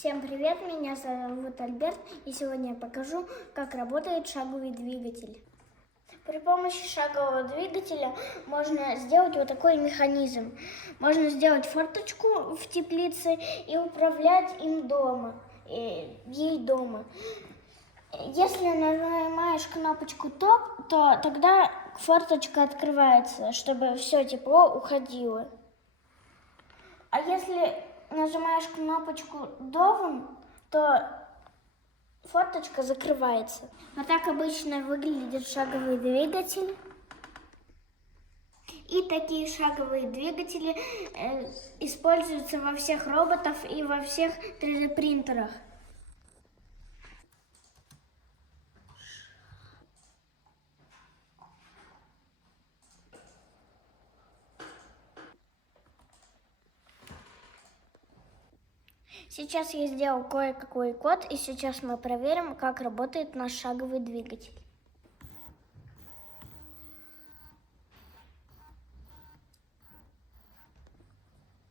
Всем привет, меня зовут Альберт, и сегодня я покажу, как работает шаговый двигатель. При помощи шагового двигателя можно сделать вот такой механизм. Можно сделать форточку в теплице и управлять ей дома. Если нажимаешь кнопочку «Топ», то тогда форточка открывается, чтобы все тепло уходило. А если нажимаешь кнопочку «Down», то форточка закрывается. Вот так обычно выглядит шаговый двигатель. И такие шаговые двигатели используются во всех роботах и во всех 3D-принтерах. Сейчас я сделал кое-какой код, и сейчас мы проверим, как работает наш шаговый двигатель.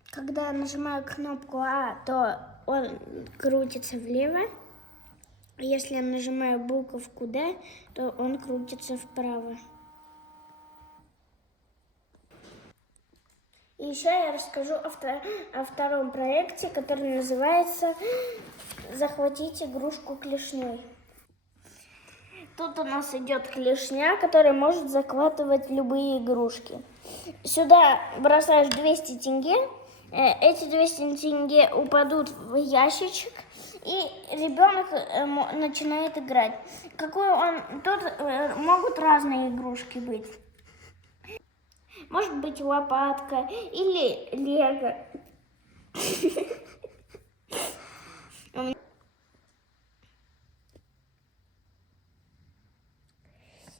Когда я нажимаю кнопку А, то он крутится влево. Если я нажимаю буковку Д, то он крутится вправо. И еще я расскажу о втором проекте, который называется «Захватить игрушку клешней». Тут у нас идет клешня, которая может захватывать любые игрушки. Сюда бросаешь 200 тенге, эти 200 тенге упадут в ящичек, и ребенок начинает играть. Тут могут разные игрушки быть. Может быть лопатка или лего.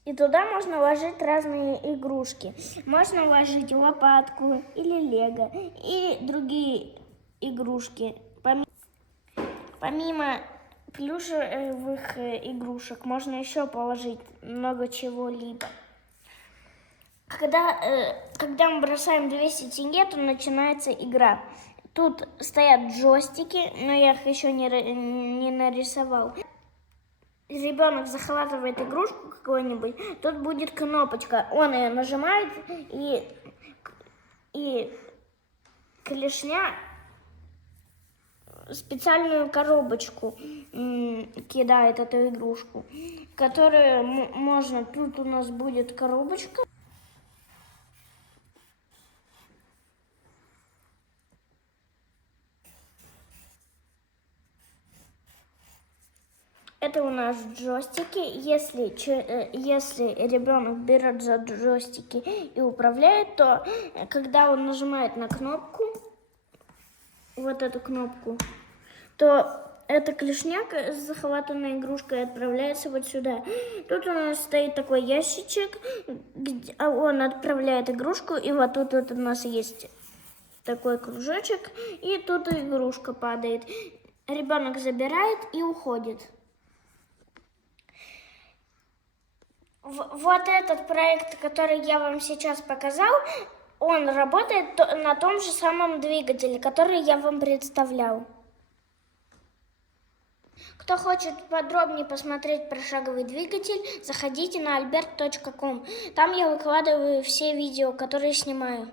И туда можно ложить разные игрушки. Можно ложить лопатку или лего, или другие игрушки. Помимо плюшевых игрушек можно еще положить много чего-либо. Когда мы бросаем 200 тенге, то начинается игра. Тут стоят джойстики, но я их еще не нарисовал. Ребенок захватывает игрушку какую-нибудь, тут будет кнопочка. Он ее нажимает, и клешня специальную коробочку кидает эту игрушку, которую можно... Тут у нас будет коробочка. Это у нас джойстики. Если ребенок берет за джойстики и управляет, то когда он нажимает на кнопку, вот эту кнопку, то эта клешня с захватанной игрушкой отправляется вот сюда. Тут у нас стоит такой ящичек, он отправляет игрушку, и вот тут вот у нас есть такой кружочек, и тут игрушка падает. Ребенок забирает и уходит. Вот этот проект, который я вам сейчас показал, он работает на том же самом двигателе, который я вам представлял. Кто хочет подробнее посмотреть про шаговый двигатель, заходите на albert.com. Там я выкладываю все видео, которые снимаю.